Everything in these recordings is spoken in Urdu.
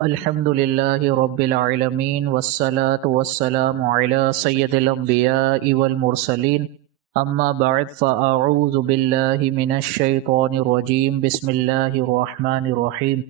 الحمد للہ رب العالمین والصلاة والسلام علی سید الانبیاء والمرسلین اما بعد فاعوذ باللہ من الشیطان الرجیم بسم اللہ الرحمن الرحیم۔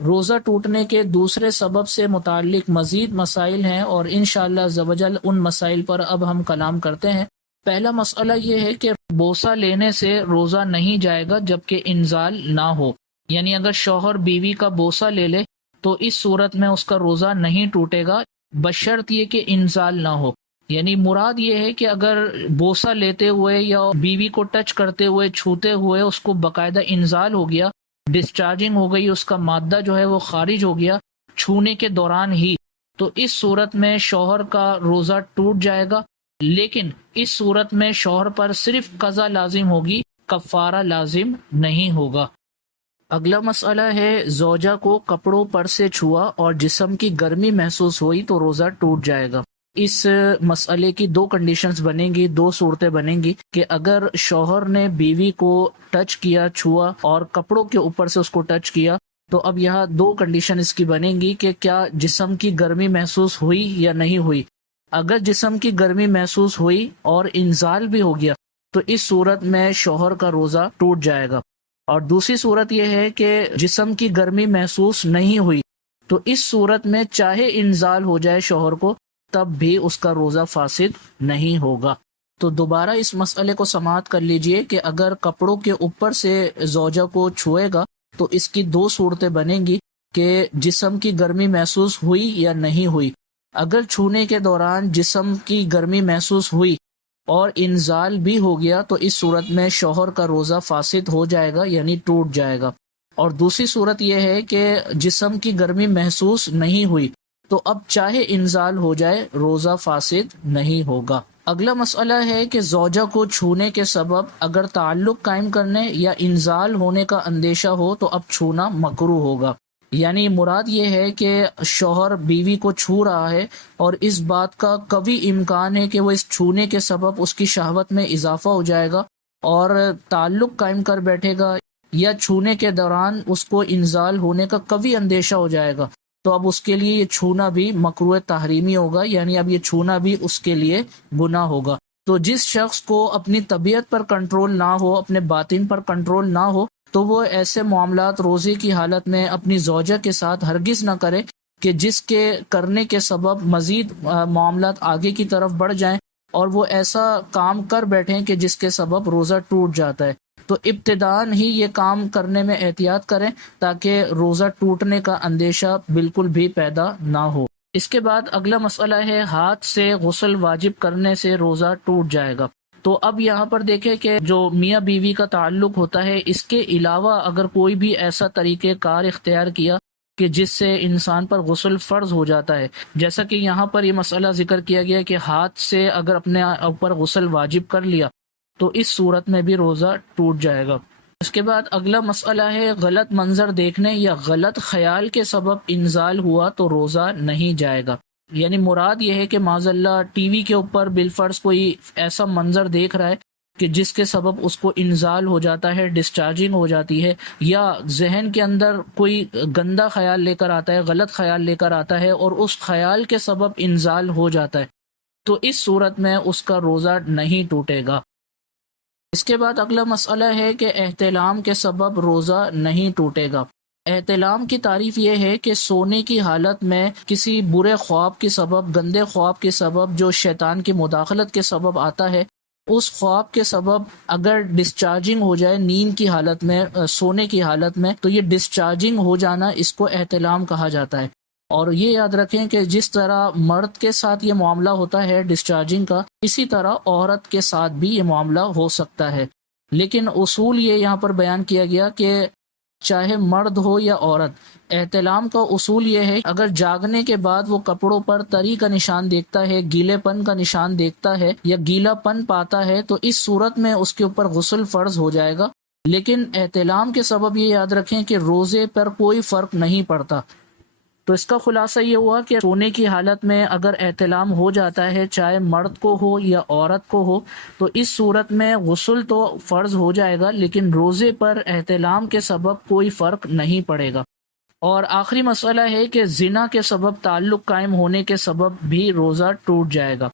روزہ ٹوٹنے کے دوسرے سبب سے متعلق مزید مسائل ہیں اور انشاءاللہ عز و جل ان مسائل پر اب ہم کلام کرتے ہیں۔ پہلا مسئلہ یہ ہے کہ بوسہ لینے سے روزہ نہیں جائے گا جبکہ انزال نہ ہو، یعنی اگر شوہر بیوی کا بوسہ لے لے تو اس صورت میں اس کا روزہ نہیں ٹوٹے گا بشرط یہ کہ انزال نہ ہو۔ یعنی مراد یہ ہے کہ اگر بوسہ لیتے ہوئے یا بیوی کو ٹچ کرتے ہوئے چھوتے ہوئے اس کو باقاعدہ انزال ہو گیا، ڈسچارجنگ ہو گئی، اس کا مادہ جو ہے وہ خارج ہو گیا چھونے کے دوران ہی، تو اس صورت میں شوہر کا روزہ ٹوٹ جائے گا، لیکن اس صورت میں شوہر پر صرف قضا لازم ہوگی، کفارہ لازم نہیں ہوگا۔ اگلا مسئلہ ہے زوجہ کو کپڑوں پر سے چھوا اور جسم کی گرمی محسوس ہوئی تو روزہ ٹوٹ جائے گا۔ اس مسئلے کی دو کنڈیشنز بنیں گی، دو صورتیں بنیں گی کہ اگر شوہر نے بیوی کو ٹچ کیا، چھوا اور کپڑوں کے اوپر سے اس کو ٹچ کیا تو اب یہاں دو کنڈیشن اس کی بنیں گی کہ کیا جسم کی گرمی محسوس ہوئی یا نہیں ہوئی۔ اگر جسم کی گرمی محسوس ہوئی اور انزال بھی ہو گیا تو اس صورت میں شوہر کا روزہ ٹوٹ جائے گا، اور دوسری صورت یہ ہے کہ جسم کی گرمی محسوس نہیں ہوئی تو اس صورت میں چاہے انزال ہو جائے شوہر کو تب بھی اس کا روزہ فاسد نہیں ہوگا۔ تو دوبارہ اس مسئلے کو سماعت کر لیجئے کہ اگر کپڑوں کے اوپر سے زوجہ کو چھوئے گا تو اس کی دو صورتیں بنیں گی کہ جسم کی گرمی محسوس ہوئی یا نہیں ہوئی۔ اگر چھونے کے دوران جسم کی گرمی محسوس ہوئی اور انزال بھی ہو گیا تو اس صورت میں شوہر کا روزہ فاسد ہو جائے گا، یعنی ٹوٹ جائے گا۔ اور دوسری صورت یہ ہے کہ جسم کی گرمی محسوس نہیں ہوئی تو اب چاہے انزال ہو جائے روزہ فاسد نہیں ہوگا۔ اگلا مسئلہ ہے کہ زوجہ کو چھونے کے سبب اگر تعلق قائم کرنے یا انزال ہونے کا اندیشہ ہو تو اب چھونا مکروہ ہوگا۔ یعنی مراد یہ ہے کہ شوہر بیوی کو چھو رہا ہے اور اس بات کا قوی امکان ہے کہ وہ اس چھونے کے سبب اس کی شہوت میں اضافہ ہو جائے گا اور تعلق قائم کر بیٹھے گا، یا چھونے کے دوران اس کو انزال ہونے کا قوی اندیشہ ہو جائے گا تو اب اس کے لیے یہ چھونا بھی مکروہ تحریمی ہوگا، یعنی اب یہ چھونا بھی اس کے لیے گناہ ہوگا۔ تو جس شخص کو اپنی طبیعت پر کنٹرول نہ ہو، اپنے باطن پر کنٹرول نہ ہو، تو وہ ایسے معاملات روزے کی حالت میں اپنی زوجہ کے ساتھ ہرگز نہ کرے کہ جس کے کرنے کے سبب مزید معاملات آگے کی طرف بڑھ جائیں اور وہ ایسا کام کر بیٹھیں کہ جس کے سبب روزہ ٹوٹ جاتا ہے۔ تو ابتداءً ہی یہ کام کرنے میں احتیاط کریں تاکہ روزہ ٹوٹنے کا اندیشہ بالکل بھی پیدا نہ ہو۔ اس کے بعد اگلا مسئلہ ہے ہاتھ سے غسل واجب کرنے سے روزہ ٹوٹ جائے گا۔ تو اب یہاں پر دیکھیں کہ جو میاں بیوی کا تعلق ہوتا ہے اس کے علاوہ اگر کوئی بھی ایسا طریقہ کار اختیار کیا کہ جس سے انسان پر غسل فرض ہو جاتا ہے، جیسا کہ یہاں پر یہ مسئلہ ذکر کیا گیا کہ ہاتھ سے اگر اپنے اوپر غسل واجب کر لیا تو اس صورت میں بھی روزہ ٹوٹ جائے گا۔ اس کے بعد اگلا مسئلہ ہے غلط منظر دیکھنے یا غلط خیال کے سبب انزال ہوا تو روزہ نہیں جائے گا۔ یعنی مراد یہ ہے کہ معاذ اللہ ٹی وی کے اوپر بالفرض کوئی ایسا منظر دیکھ رہا ہے کہ جس کے سبب اس کو انزال ہو جاتا ہے، ڈسچارجنگ ہو جاتی ہے، یا ذہن کے اندر کوئی گندا خیال لے کر آتا ہے، غلط خیال لے کر آتا ہے اور اس خیال کے سبب انزال ہو جاتا ہے تو اس صورت میں اس کا روزہ نہیں ٹوٹے گا۔ اس کے بعد اگلا مسئلہ ہے کہ احتلام کے سبب روزہ نہیں ٹوٹے گا۔ احتلام کی تعریف یہ ہے کہ سونے کی حالت میں کسی برے خواب کے سبب، گندے خواب کے سبب جو شیطان کی مداخلت کے سبب آتا ہے، اس خواب کے سبب اگر ڈسچارجنگ ہو جائے نیند کی حالت میں، سونے کی حالت میں، تو یہ ڈسچارجنگ ہو جانا اس کو احتلام کہا جاتا ہے۔ اور یہ یاد رکھیں کہ جس طرح مرد کے ساتھ یہ معاملہ ہوتا ہے ڈسچارجنگ کا، اسی طرح عورت کے ساتھ بھی یہ معاملہ ہو سکتا ہے، لیکن اصول یہ یہاں پر بیان کیا گیا کہ چاہے مرد ہو یا عورت، احتلام کا اصول یہ ہے اگر جاگنے کے بعد وہ کپڑوں پر تری کا نشان دیکھتا ہے، گیلے پن کا نشان دیکھتا ہے یا گیلا پن پاتا ہے تو اس صورت میں اس کے اوپر غسل فرض ہو جائے گا۔ لیکن احتلام کے سبب یہ یاد رکھیں کہ روزے پر کوئی فرق نہیں پڑتا۔ تو اس کا خلاصہ یہ ہوا کہ سونے کی حالت میں اگر احتلام ہو جاتا ہے، چاہے مرد کو ہو یا عورت کو ہو، تو اس صورت میں غسل تو فرض ہو جائے گا لیکن روزے پر احتلام کے سبب کوئی فرق نہیں پڑے گا۔ اور آخری مسئلہ ہے کہ زنا کے سبب تعلق قائم ہونے کے سبب بھی روزہ ٹوٹ جائے گا۔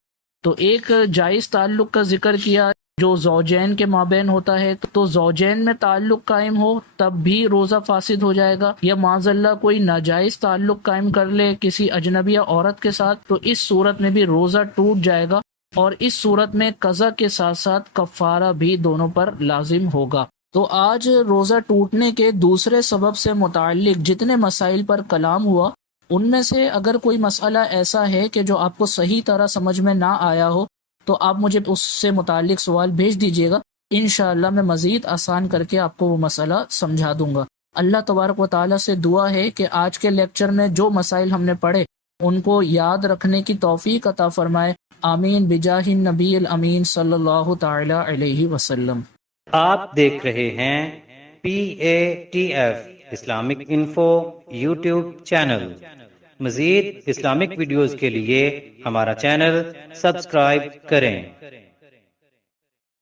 تو ایک جائز تعلق کا ذکر کیا جو زوجین کے مابین ہوتا ہے، تو زوجین میں تعلق قائم ہو تب بھی روزہ فاسد ہو جائے گا، یا معاذ اللہ کوئی ناجائز تعلق قائم کر لے کسی اجنبی عورت کے ساتھ تو اس صورت میں بھی روزہ ٹوٹ جائے گا، اور اس صورت میں قضا کے ساتھ ساتھ کفارہ بھی دونوں پر لازم ہوگا۔ تو آج روزہ ٹوٹنے کے دوسرے سبب سے متعلق جتنے مسائل پر کلام ہوا، ان میں سے اگر کوئی مسئلہ ایسا ہے کہ جو آپ کو صحیح طرح سمجھ میں نہ آیا ہو تو آپ مجھے اس سے متعلق سوال بھیج دیجیے گا، انشاءاللہ میں مزید آسان کر کے آپ کو وہ مسئلہ سمجھا دوں گا۔ اللہ تبارک و تعالیٰ سے دعا ہے کہ آج کے لیکچر میں جو مسائل ہم نے پڑھے ان کو یاد رکھنے کی توفیق عطا فرمائے، آمین بجاہ النبی الامین صلی اللہ تعالی علیہ وسلم۔ آپ دیکھ رہے ہیں PATF Islamic info YouTube channel. مزید اسلامک ویڈیوز کے لیے ہمارا چینل سبسکرائب کریں۔